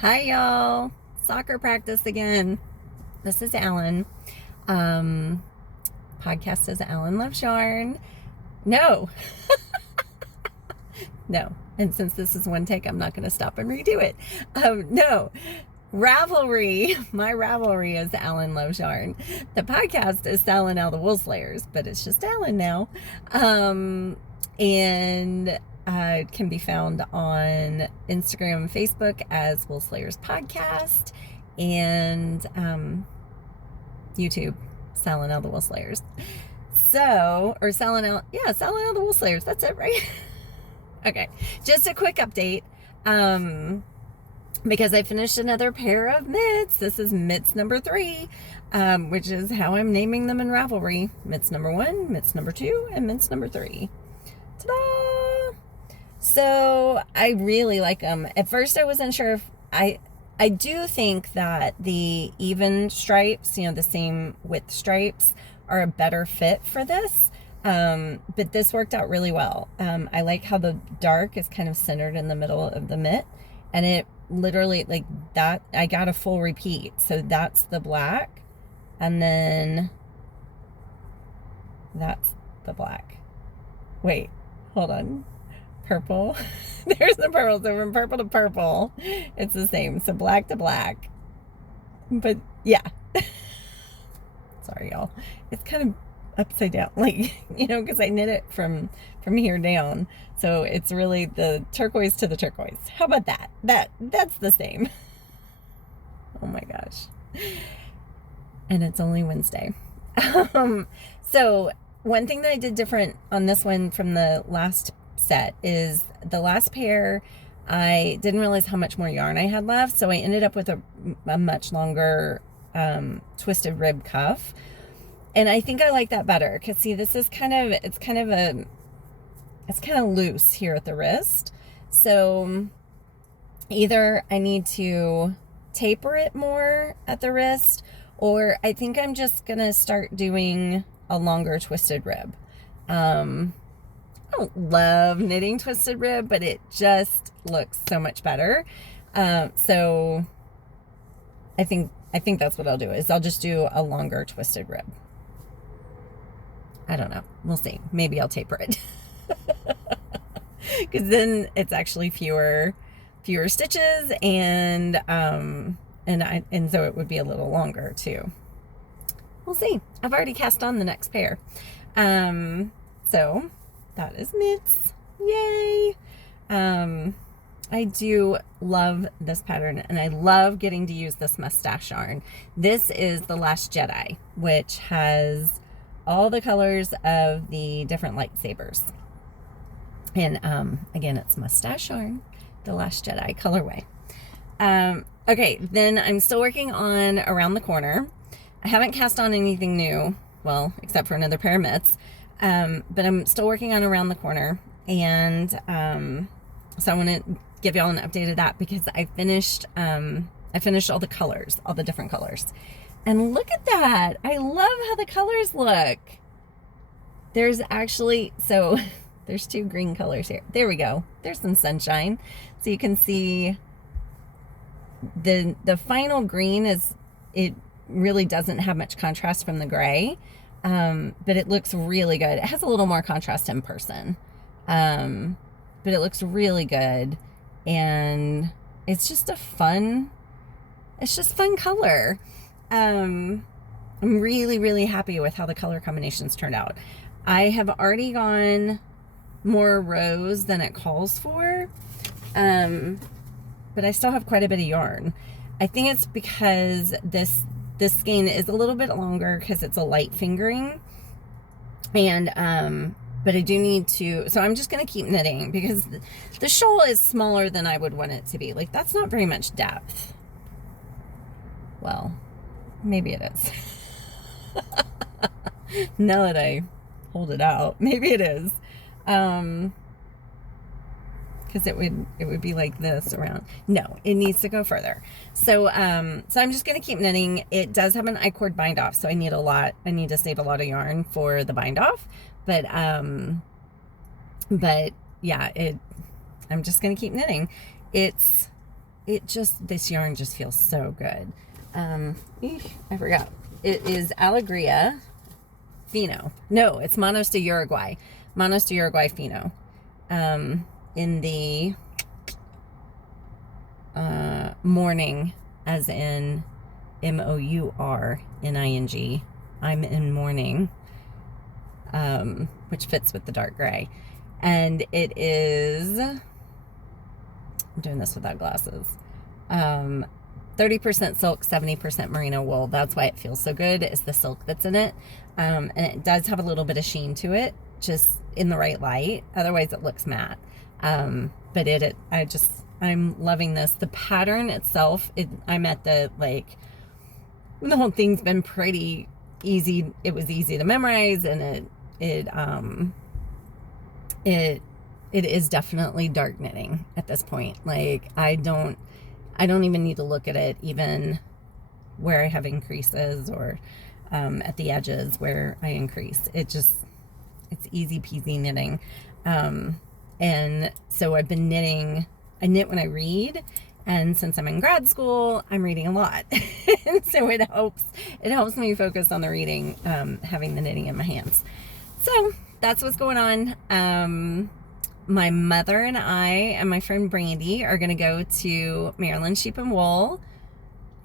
Hi, y'all. Soccer practice again. This is Alan. Podcast is Allynlovesyarn. No. No. And since this is one take, I'm not going to stop and redo it. No. Ravelry. My Ravelry is Allynlovesyarn. The podcast is Sal and Al the Wool Slayers, but it's just Alan now. And can be found on Instagram and Facebook as Wool Slayers Podcast, and YouTube, Sal and Al the Wool Slayers. Or Sal and Al the Wool Slayers. That's it, right? Okay, just a quick update. Because I finished another pair of mitts. This is mitts number 3, which is how I'm naming them in Ravelry. Mitts number 1, mitts number 2, and mitts number 3. Ta-da! So I really like them. At first I wasn't sure if I do think that the even stripes, the same width stripes, are a better fit for this. But this worked out really well. I like how the dark is kind of centered in the middle of the mitt, and it literally, like that, I got a full repeat. So that's the black, and then that's the black. Wait, hold on. Purple. There's the purple. So from purple to purple, it's the same. So black to black. But yeah. Sorry, y'all. It's kind of upside down, like, because I knit it from here down. So it's really the turquoise to the turquoise. How about that? That's the same. Oh my gosh. And it's only Wednesday. So one thing that I did different on this one from the last set is the last pair, I didn't realize how much more yarn I had left, so I ended up with a much longer twisted rib cuff, and I think I like that better because, see, this is kind of loose here at the wrist, so either I need to taper it more at the wrist, or I think I'm just gonna start doing a longer twisted rib. I don't love knitting twisted rib, but it just looks so much better. So I think that's what I'll do, is I'll just do a longer twisted rib. I don't know. We'll see. Maybe I'll taper it. Because then it's actually fewer stitches, and so it would be a little longer too. We'll see. I've already cast on the next pair. So that is mitts. Yay! I do love this pattern, and I love getting to use this mustache yarn. This is the Last Jedi, which has all the colors of the different lightsabers. And again, it's mustache yarn, the Last Jedi colorway. Okay, then I'm still working on Around the Corner. I haven't cast on anything new, well, except for another pair of mitts. But I'm still working on Around the Corner, and so I want to give y'all an update of that, because I finished all the colors, all the different colors, and look at that. I love how the colors look. There's actually, so there's 2 green colors here. There we go. There's some sunshine, so you can see the final green it really doesn't have much contrast from the gray. But it looks really good. It has a little more contrast in person. But it looks really good. And it's just fun color. I'm really, really happy with how the color combinations turned out. I have already gone more rows than it calls for. But I still have quite a bit of yarn. I think it's because this skein is a little bit longer because it's a light fingering, and but I do need to, so I'm just going to keep knitting, because the shawl is smaller than I would want it to be. Like, that's not very much depth. Well, maybe it is. Now that I hold it out, maybe it is. Because it would be like this around. No, it needs to go further. So I'm just gonna keep knitting. It does have an I-cord bind off, so I need to save a lot of yarn for the bind off. But yeah, I'm just gonna keep knitting. It's this yarn just feels so good. I forgot. It is Alegria Fino. No, it's Manos de Uruguay. Manos de Uruguay Fino. In the morning, as in MOURNING. I'm in morning, which fits with the dark gray. And it is, I'm doing this without glasses, 30% silk, 70% merino wool. That's why it feels so good, is the silk that's in it. And it does have a little bit of sheen to it, just in the right light. Otherwise it looks matte. But I'm loving this. The pattern itself, I'm at the, like, the whole thing's been pretty easy. It was easy to memorize, and it is definitely dark knitting at this point. Like, I don't even need to look at it, even where I have increases, or at the edges where I increase. It's easy peasy knitting. And so I've been knitting. I knit when I read, and since I'm in grad school, I'm reading a lot. And so it helps me focus on the reading, having the knitting in my hands. So that's what's going on. My mother and I and my friend Brandy are going to go to Maryland Sheep and Wool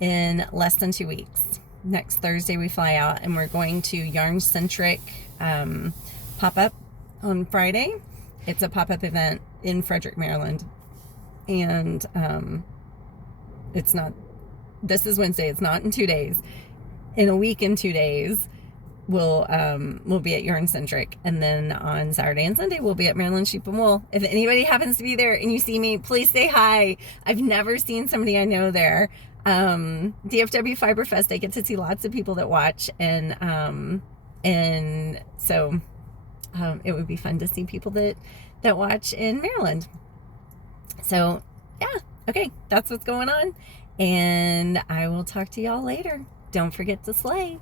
in less than 2 weeks. Next Thursday we fly out, and we're going to Yarn Centric pop-up on Friday. It's a pop-up event in Frederick, Maryland. And this is Wednesday. It's not in 2 days. In a week and 2 days, we'll be at Yarn Centric, and then on Saturday and Sunday we'll be at Maryland Sheep and Wool. If anybody happens to be there and you see me, please say hi. I've never seen somebody I know there. DFW Fiber Fest, I get to see lots of people that watch, and so it would be fun to see people that watch in Maryland. So yeah, okay, that's what's going on, and I will talk to y'all later. Don't forget to slay.